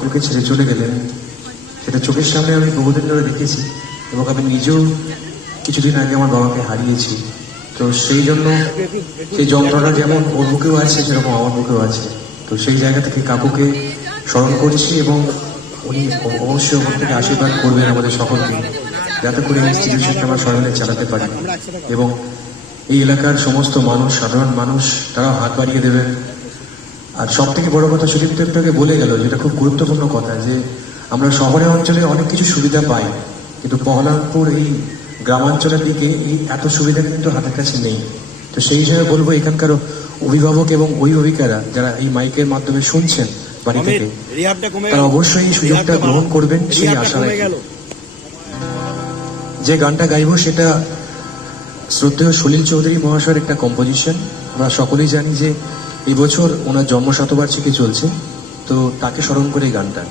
সকলকে ছেড়ে চলে গেলেন, সেটা চোখের সামনে আমি বহুদিন ধরে দেখেছি এবং আমি নিজেও কিছুদিন আগে আমার বাবাকে হারিয়েছি। তো সেই জন্য সেই যন্ত্রণা যেমন ওর মুখেও আছে সেরকম আমার মুখেও আছে। তো সেই জায়গা থেকে কাকুকে স্মরণ করছি এবং উনি অবশ্যই ওখান থেকে আশীর্বাদ করবেন আমাদের সকলকে, যাতে করে ইনস্টিটিউশনটা আমরা সবাই মিলে চালাতে পারি এবং এই এলাকার সমস্ত মানুষ, সাধারণ মানুষ, তারাও হাত বাড়িয়ে দেবেন। আর সব থেকে বড় কথা সুদীপ দেবটাকে বলে গেল, যেটা খুব গুরুত্বপূর্ণ কথা, যে আমরা শহরে অঞ্চলে অনেক কিছু সুবিধা পাই, কিন্তু বহরমপুর এই গ্রামাঞ্চলের দিকে এই এত সুবিধা কিন্তু হাতের কাছে নেই। তো সেই হিসাবে বলবো এখানকার অভিভাবক এবং অভিভাবিকারা যারা এই মাইকের মাধ্যমে শুনছেন বাড়ি থেকে, তারা অবশ্যই এই সুযোগটা গ্রহণ করবেন সেই আশা রাখি। যে গানটা গাইব সেটা শ্রদ্ধেয় সলিল চৌধুরী মহাশয়ের একটা কম্পোজিশন। আমরা সকলেই জানি যে এই বছর ওনার জন্ম শতবার্ষিকী চলছে, তো তাকে স্মরণ করে এই গানটা।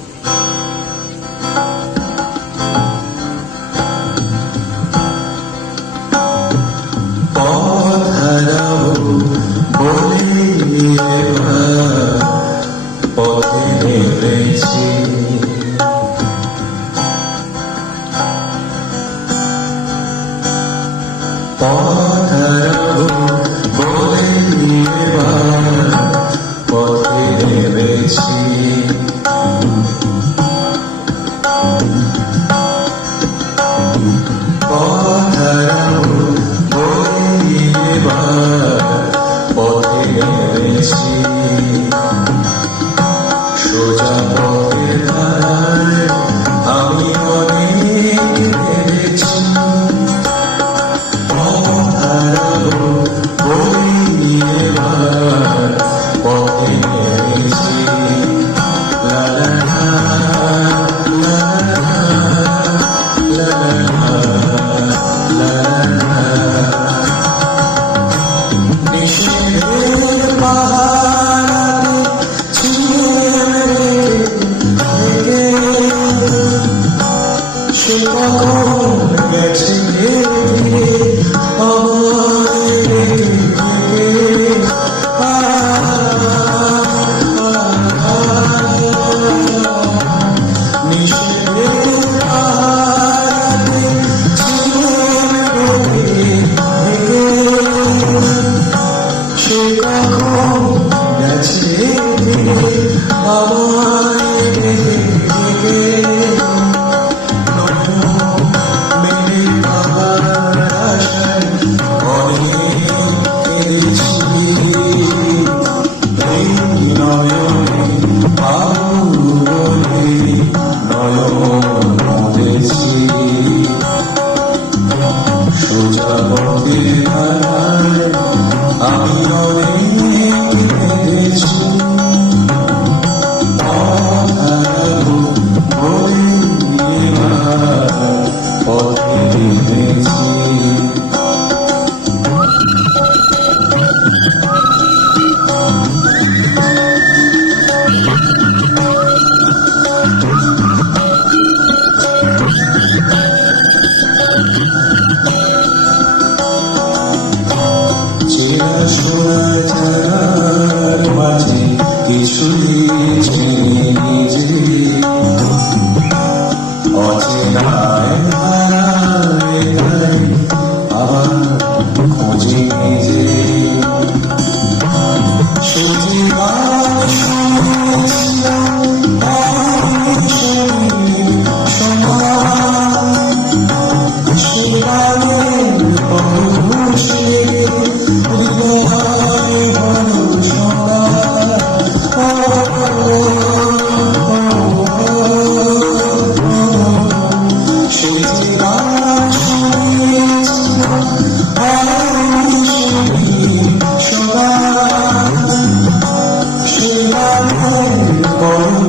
Oh